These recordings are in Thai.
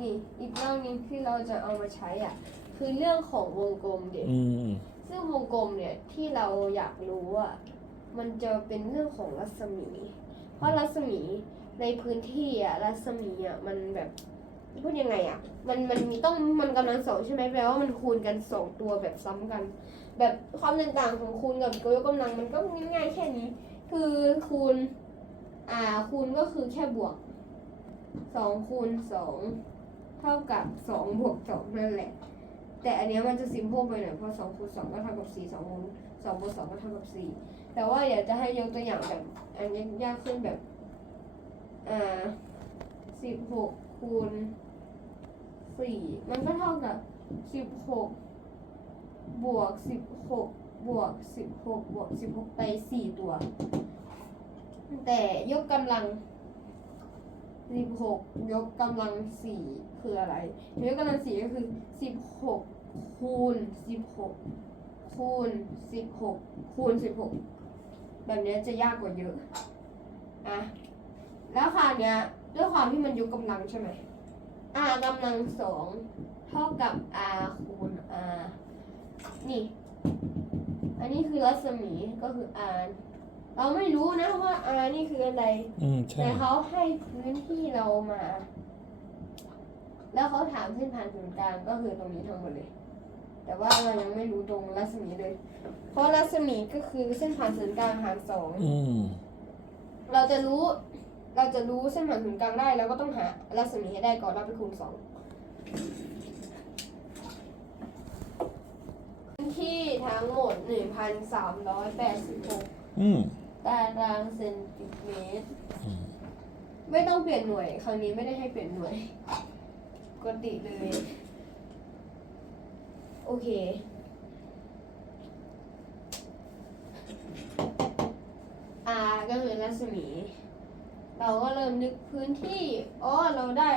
นี่อีกเรื่องหนึงที่เราจะเอามาใช้อะคือเรื่องของวงกลมเด็กอืม ซึ่งวงกลมเนี่ยที่เราอยากรู้อะมันจะเป็นเรื่องของรัศมี เพราะรัศมีในพื้นที่อะรัศมีอะมันแบบพูดยังไงอะมันมันมีต้องมันกำลังสองใช่ไหมแปลว่ามันคูณกันสองตัวแบบซ้ำกัน แบบความแตกต่างของคูณกับยกกำลังมันก็ง่ายๆแค่นี้ คือคูณ อ่าคูณก็คือแค่บวกสองคูณสอง เท่ากับสองบวกสองนั่นแหละ แต่อันเนี้ยมันจะซิมโพลไปหน่อยเพราะสองคูณสองก็เท่ากับสี่สองคูณสองบวกสองก็เท่ากับสี่แต่ว่าอยากจะให้ยกตัวอย่างแบบอันนี้ยากขึ้นแบบอ่าสิบหกคูณสี่มันก็เท่ากับสิบหกบวกสิบหกบวกสิบหกบวกสิบหกไปสี่ตัว แต่ยกกำลัง สิบหกยกกำลังสี่คืออะไร ยกกำลังสี่ก็คือสิบหกคูณสิบหกคูณสิบหกคูณสิบหกแบบเนี้ยจะยากกว่าเยอะอะแล้วคราวเนี้ยด้วยความที่มันยกกำลังใช่ไหม r กำลังสองเท่ากับ r คูณ r นี่ อันนี้คือรัศมีก็คือ r เราไม่รู้นะว่า r นี่คืออะไร อืมใช่แต่เขาให้พื้นที่เรามา แล้วเขาถามเส้นผ่านศูนย์กลางก็คือตรงนี้ทั้งหมดเลย แต่ว่าเรายังไม่รู้ตรงรัศมีเลย เพราะรัศมีก็คือเส้นผ่านศูนย์กลางหารสอง อืมเราจะรู้ เราจะรู้เส้นผ่านศูนย์กลางได้เราก็ต้องหารัศมีให้ได้ก่อนเราไปคูณสองพื้นที่ทั้งหมดหนึ่งพันสามร้อยแปดสิบหก อืม ตารางเซนติเมตร อืมไม่ต้องเปลี่ยนหน่วย ครั้งนี้ไม่ได้ให้เปลี่ยนหน่วยปกติเลย โอเค R ก็คือรัศมี เราก็เริ่มนึกพื้นที่ อ๋อ เราได้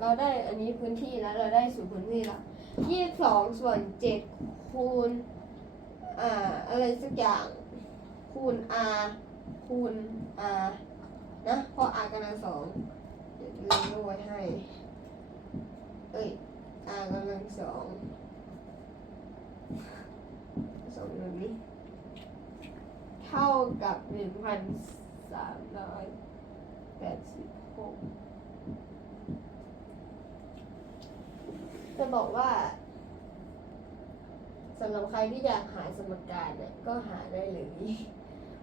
เราได้อันนี้พื้นที่แล้ว เราได้สูตรพื้นที่ละยี่สิบสองส่วนเจ็ดคูณ อ่า อะไรสักอย่าง คูณ R คูณ R นะเพราะ R กำลังสองเดี๋ยวเล่นไว้ให้ เอ้ย R กำลังสองสองหนึ่งนี้เท่ากับหนึ่งพันสามร้อยแปดสิบหกจะบอกว่าสำหรับใครที่อยากหาสมการเนี่ยก็หาได้เลย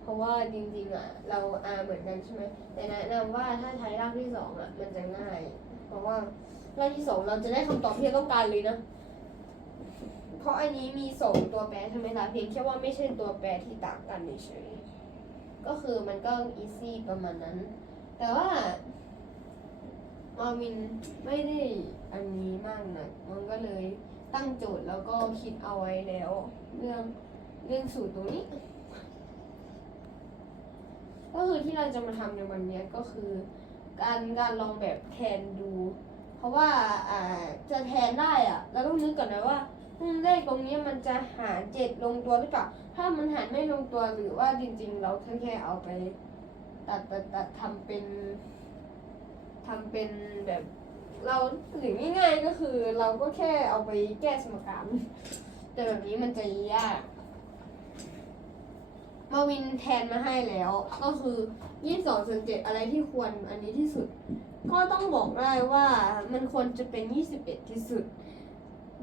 เพราะว่าจริงๆอะ เราอาเหมือนกันใช่ไหมแต่แนะนำว่าถ้าใช้รากที่สองอะมันจะง่าย เพราะว่ารากที่สองเราจะได้คำตอบที่เราต้องการเลยนะ เพราะอันนี้มีสองตัวแปรใช่ไหมล่ะเพียงแค่ว่าไม่ใช่ตัวแปรที่ต่างกันเฉยก็คือมันก็อีซี่ประมาณนั้น แต่ว่ามาวินไม่ได้อันนี้มากนะมันก็เลยตั้งโจทย์แล้วก็คิดเอาไว้แล้ว เรื่องเรื่องสูตรตรงนี้ ก็คือที่เราจะมาทำในวันนี้ก็คือ การการลองแบบแทนดู เพราะว่าอ่าจะแทนได้อะเราต้องนึกก่อนนะว่าเลขตรงนี้มันจะหารเจ็ดลงตัวหรือเปล่า ถ้ามันหารไม่ลงตัวหรือว่าจริง ๆ เราแค่แค่เอาไป ตัดตัดตัดทำเป็นทำเป็นแบบเราหรือง่ายๆก็คือเราก็แค่เอาไปแก้สมการแต่แบบนี้มันจะยาก มาวินแทนมาให้แล้ว ก็คือยี่สิบสองส่วนเจ็ดอะไรที่ควรอันนี้ที่สุด ก็ต้องบอกได้ว่ามันควรจะเป็นยี่สิบเอ็ดที่สุด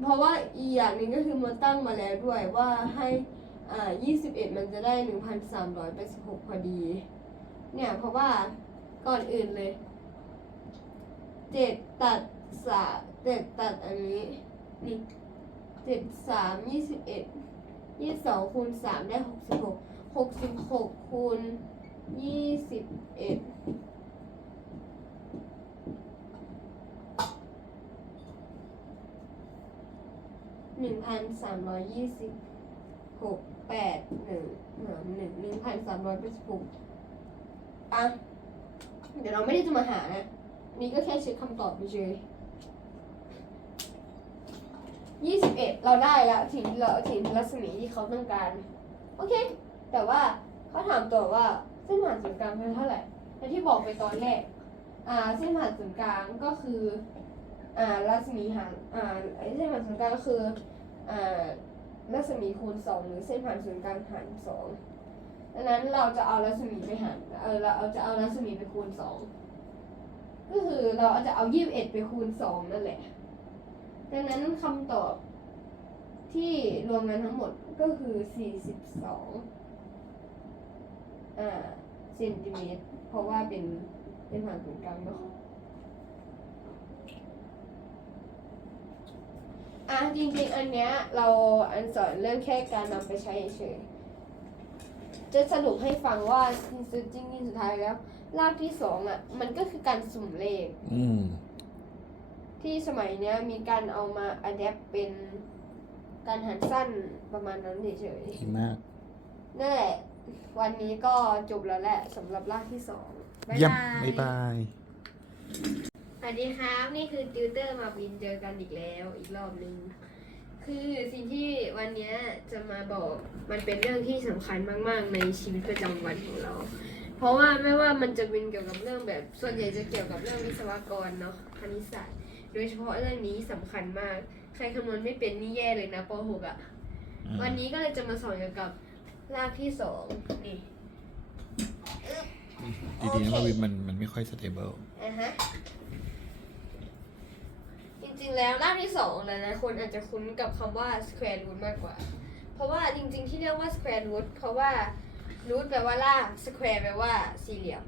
เพราะว่าอีกอย่างหนึ่งก็คือมันตั้งมาแล้วด้วยว่าให้อ่ายี่สิบเอ็ดมันจะได้หนึ่งพันสามร้อยแปดสิบหกพอดี เนี่ยเพราะว่าก่อนอื่นเลยเจ็ดตัดสามเจ็ดตัดอันนี้นี่เจ็ดสามยี่สิบเอ็ดยี่สิบสองคูณสามได้หกสิบหก หกสิบหกคูณยี่สิบเอ็ดหนึ่งพันสามร้อยยี่สิบหกแปดหนึ่งหารหนึ่งหนึ่งพันสามร้อยแปดสิบหกอะ เดี๋ยวเราไม่ได้จะมาหานะ นี่ก็แค่เช็คคำตอบไปเฉยยี่สิบเอ็ดเราได้แล้วถึงเราถึงรัศมีที่เขาต้องการ โอเค แต่ว่าเขาถามตัวว่าเส้นผ่านศูนย์กลางเป็นเท่าไหร่แต่ที่บอกไปตอนแรกอ่าเส้นผ่านศูนย์กลางก็คืออ่ารัศมีหารอ่าเส้นผ่านศูนย์กลางก็คืออ่ารัศมีคูณสองหรือเส้นผ่านศูนย์กลางหารสองดังนั้นเราจะเอารัศมีไปหารเออเราเอาจะเอารัศมีไปคูณสองก็คือเราจะเอายี่สิบเอ็ดไปคูณสองนั่นแหละ ดังนั้นคำตอบที่รวมกันทั้งหมดก็คือสี่สิบสอง อ่าเซนติเมตร เพราะว่าเป็นเป็นผ่านศูนย์กลางเนาะอะจริงๆ อันเนี้ยเราอันสอนเรื่องแค่การนำไปใช้เฉยๆจะสรุปให้ฟังว่าจริงๆสุดท้ายแล้ว รากที่สองอะ มันก็คือการสุ่มเลขอืมที่สมัยเนี้ยมีการเอามาอัดแอปเป็นการหันสั้นประมาณนั้นเฉยดีมากๆ นั่นแหละ วันนี้ก็จบแล้วแหละสำหรับรากที่สองบ๊ายเยี่ยมบายบ๊ายบาย สวัสดีครับ นี่คือติวเตอร์มาบินเจอกันอีกแล้วอีกรอบหนึ่งคือสิ่งที่วันเนี้ยจะมาบอกมันเป็นเรื่องที่สำคัญมาก ๆ ในชีวิตประจำวันของเรา เพราะว่าไม่ว่ามันจะเป็นเกี่ยวกับเรื่องแบบ ส่วนใหญ่จะเกี่ยวกับเรื่องวิศวกรเนาะคณิตศาสตร์ โดยเฉพาะเรื่องนี้สำคัญมาก ใครคำนวณไม่เป็นนี่แย่เลยนะป .6 อะ่ะวันนี้ก็เลยจะมาสอนเกี่ยวกับ รากที่สองนี่ดีๆนะว่าวินมันมันไม่ค่อยสเตเบิลอะฮะจริงๆแล้วรากที่สองหลายๆคนอาจจะคุ้นกับคำว่า square root มากกว่า เพราะว่าจริงๆที่เรียกว่า square root เพราะว่า root แปลว่าราก square แปลว่าสี่เหลี่ยม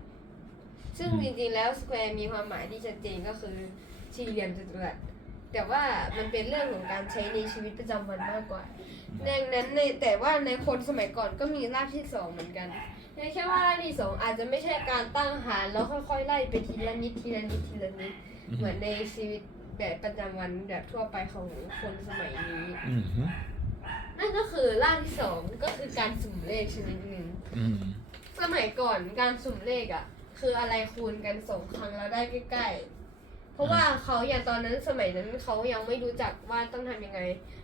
ซึ่งจริงๆแล้ว square มีความหมายที่ชัดเจนก็คือสี่เหลี่ยมจัตุรัส แต่ว่ามันเป็นเรื่องของการใช้ในชีวิตประจำวันมากกว่า ดังนั้นในแต่ว่าในคนสมัยก่อนก็มีรากที่สองเหมือนกันเพียงแค่ว่ารากที่สองอาจจะไม่ใช่การตั้งหารแล้วค่อยๆไล่ไปทีละนิดทีละนิดทีละนิดเหมือนในชีวิตแบบประจำวันแบบทั่วไปของคนสมัยนี้อืมฮึนั่นก็คือรากที่สองก็คือการสุ่มเลขชนิดหนึ่งอืมสมัยก่อนการสุ่มเลขอะ คืออะไรคูณกันสองครั้งแล้วได้ใกล้ๆ เพราะว่าเขาอย่างตอนนั้นสมัยนั้นเขายังไม่รู้จักว่าต้องทำยังไง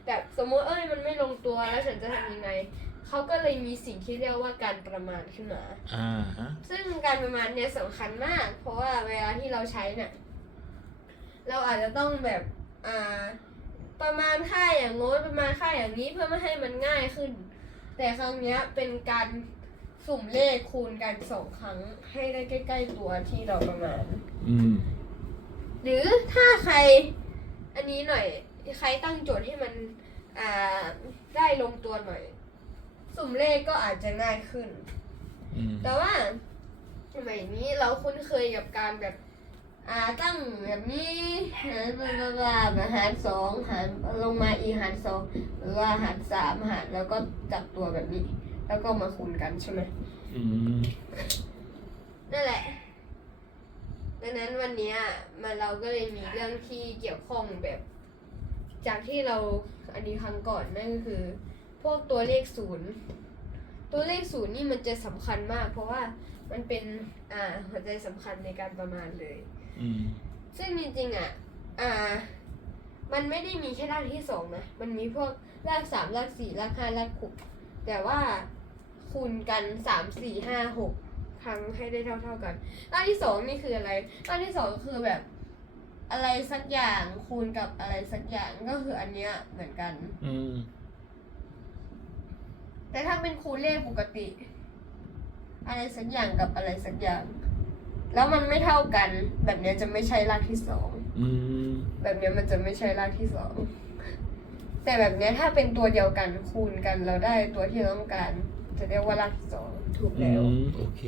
แบบสมมติเอ้ยมันไม่ลงตัวแล้วฉันจะทำยังไง เขาก็เลยมีสิ่งที่เรียกว่าการประมาณขึ้นมาอ่าฮะซึ่งการประมาณเนี้ยสำคัญมาก เพราะว่าเวลาที่เราใช้เนี่ยเราอาจจะต้องแบบอ่าประมาณค่าอย่างโน้นประมาณค่าอย่างนี้เพื่อไม่ให้มันง่ายขึ้น แต่ครั้งเนี้ยเป็นการสุ่มเลขคูณกันสองครั้งให้ได้ใกล้ ๆ ตัวที่เราประมาณ อืม หรือถ้าใครอันนี้หน่อย ใครตั้งโจทย์ให้มันอ่าได้ลงตัวหน่อย สุ่มเลขก็อาจจะง่ายขึ้นอืมแต่ว่าสมัยนี้เราคุ้นเคยกับการแบบอ่าตั้งแบบนี้หารบลาบลาบลาแบบหารสองหารลงมาอีกหารสองหรือว่าหารสามหารแล้วก็จับตัวแบบนี้ แล้วก็มาคูณกันใช่ไหมอืมนั่นแหละ ดังนั้นวันเนี้ยมันเราก็เลยมีเรื่องที่เกี่ยวข้องแบบ จากที่เราอันนี้ครั้งก่อนนั่นก็คือ พวกตัวเลขศูนย์ตัวเลขศูนย์นี่มันจะสำคัญมาก เพราะว่ามันเป็นอ่าหัวใจสำคัญในการประมาณเลยอืมซึ่งจริงๆอะอ่า มันไม่ได้มีแค่รากที่สองนะมันมีพวกรากสามรากสี่รากห้ารากหกแต่ว่าคูณกันสามสี่ห้าหก ครั้งให้ได้เท่า ๆกันรากที่สองนี่คืออะไรรากที่สองก็คือแบบ อะไรสักอย่างคูณกับอะไรสักอย่างก็คืออันเนี้ยเหมือนกัน อืม แต่ถ้าเป็นคูณเลขปกติ อะไรสักอย่างกับอะไรสักอย่าง แล้วมันไม่เท่ากัน แบบเนี้ยจะไม่ใช่รากที่สองอืม แบบเนี้ยมันจะไม่ใช่รากที่สองแต่แบบเนี้ยถ้าเป็นตัวเดียวกันคูณกันเราได้ตัวที่เราต้องการ จะเรียกว่ารากที่สองถูกอืแล้วมโอเค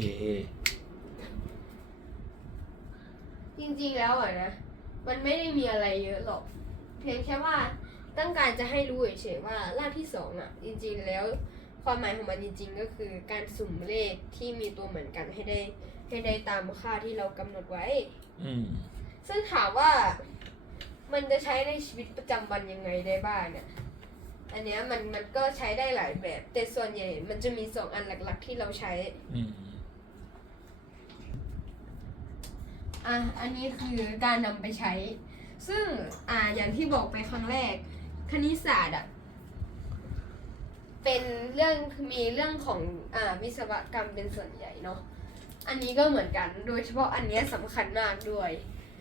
จริงๆแล้วอะนะ มันไม่ได้มีอะไรเยอะหรอก เพียงแค่ว่าต้องการจะให้รู้เฉยๆว่ารากที่สองอะจริงๆแล้วความหมายของมันจริง ๆ ก็คือการสุ่มเลขที่มีตัวเหมือนกันให้ได้ให้ได้ตามค่าที่เรากำหนดไว้ อืม ซึ่งถามว่ามันจะใช้ในชีวิตประจำวันยังไงได้บ้างเนี่ย อันเนี้ยมันมันก็ใช้ได้หลายแบบ แต่ส่วนใหญ่มันจะมีสองอันหลักๆที่เราใช้ อืมอะ อันนี้คือการนำไปใช้ ซึ่งอ่าอย่างที่บอกไปครั้งแรก คณิตศาสตร์อะ เป็นเรื่องมีเรื่องของอ่าวิศวกรรมเป็นส่วนใหญ่เนาะ อันนี้ก็เหมือนกัน โดยเฉพาะอันเนี้ยสำคัญมากด้วย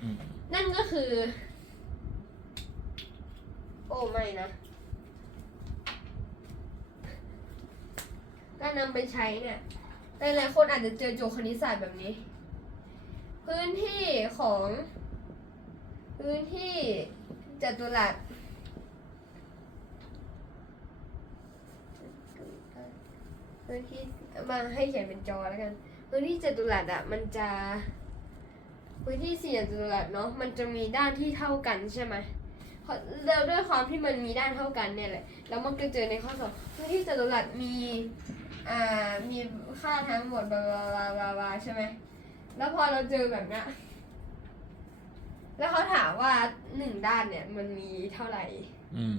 อืมนั่นก็คือ โอ้ไม่นะ การนำไปใช้เนี่ยหลายๆคนอาจจะเจอโจทย์คณิตศาสตร์แบบนี้ พื้นที่ของ พื้นที่จัตุรัสพื้นที่มาให้เขียนเป็นจอแล้วกัน พื้นที่จัตุรัสอะมันจะ พื้นที่สี่เหลี่ยมจัตุรัสเนาะมันจะมีด้านที่เท่ากันใช่ไหม แล้วด้วยความที่มันมีด้านเท่ากันเนี่ยแหละ แล้วมันก็เจอในข้อสอบพื้นที่จัตุรัสมีอ่ามีค่าทั้งหมดบลาบลาบลาบลาบลาใช่ไหมแล้วพอเราเจอแบบเนี้ยแล้วเขาถามว่าหนึ่งด้านเนี่ยมันมีเท่าไหร่อืม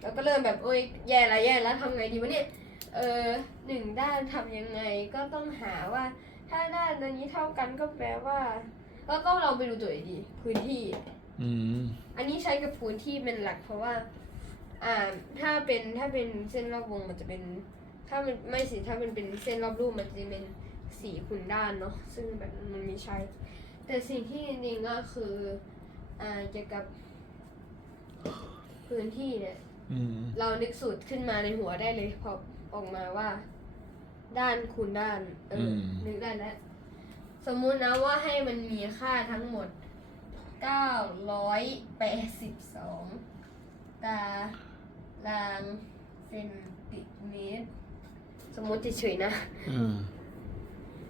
เราก็เริ่มแบบโอ๊ยแย่ละแย่แล้วทำไงดีวะเนี่ยเออหนึ่งด้านทำยังไงก็ต้องหาว่า ถ้าด้านอันนี้เท่ากันก็แปลว่า แล้วก็เราไปดูตัวดี พื้นที่ อืมอันนี้ใช้กับพื้นที่เป็นหลักเพราะว่า อ่า ถ้าเป็นถ้าเป็นเส้นรอบวงมันจะเป็น ถ้ามันไม่สิถ้ามันเป็นเส้นรอบรูปมันจะเป็นสีคูณด้านเนาะซึ่งแบบมันไม่ใช่แต่สิ่งที่จริงๆก็คือ อ่าเกี่ยวกับพื้นที่เนี่ยอืมเรานึกสูตรขึ้นมาในหัวได้เลยพอออกมาว่า ด้านคูณด้าน เอออมนึกได้แล้ว สมมุตินะว่าให้มันมีค่าทั้งหมด 982ตารางเซนติเมตร สมมติเฉยๆนะ อืม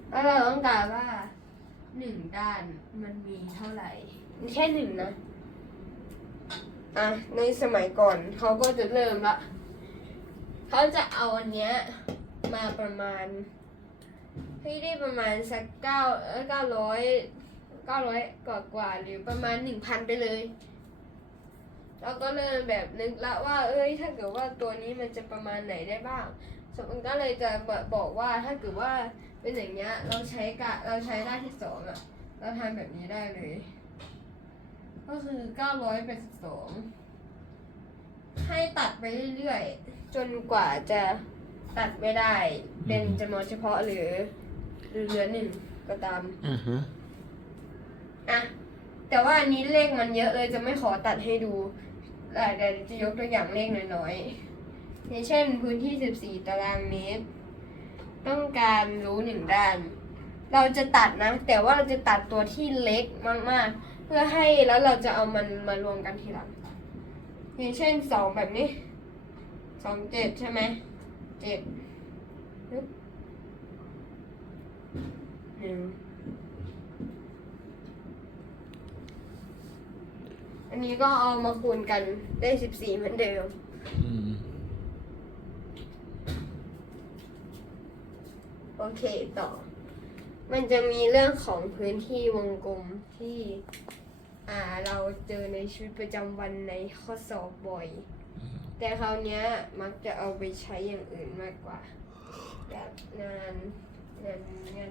แล้วเราต้องการว่าหนึ่งด้านมันมีเท่าไหร่ แค่หนึ่งนะ อะ ในสมัยก่อนเขาก็จะเริ่มละ เขาจะเอาอันเนี้ยมาประมาณ ให้ได้ประมาณสักเก้าเออเก้าร้อย เก้าร้อยกว่ากว่าๆหรือประมาณหนึ่งพันไปเลยแล้วก็เริ่มแบบนึกละว่า เอ้ย ถ้าเกิดว่าตัวนี้มันจะประมาณไหนได้บ้างสมมติก็เลยจะบอกว่าถ้าเกิดว่าเป็นอย่างเงี้ยเราใช้กะเราใช้ด้านที่สองอะเราทำแบบนี้ได้เลย ก็คือเก้าร้อยแปดสิบสองให้ตัดไปเรื่อยๆ จนกว่าจะตัดไม่ได้ เป็นจำนวนเฉพาะหรือ หรือเหลือหนึ่งก็ตาม อือฮะ อะแต่ว่าอันนี้เลขมันเยอะเลยจะไม่ขอตัดให้ดูอะเดี๋ยวจะยกตัวอย่างเลขน้อยๆอย่างเช่นพื้นที่ 14 ตารางเมตร ต้องการรู้หนึ่งด้าน เราจะตัดนะ แต่ว่าเราจะตัดตัวที่เล็กมากๆ เพื่อให้แล้วเราจะเอามันมารวมกันทีหลังอย่างเช่นสองแบบนี้สองเจ็ดใช่ไหมเจ็ดหนึ่ง อันนี้ก็เอามาคูณกันได้สิบสี่เหมือนเดิม อืมโอเคต่อ มันจะมีเรื่องของพื้นที่วงกลมที่ อ่าเราเจอในชีวิตประจำวันในข้อสอบบ่อย แต่คราวเนี้ยมักจะเอาไปใช้อย่างอื่นมากกว่า แบบงานงานงาน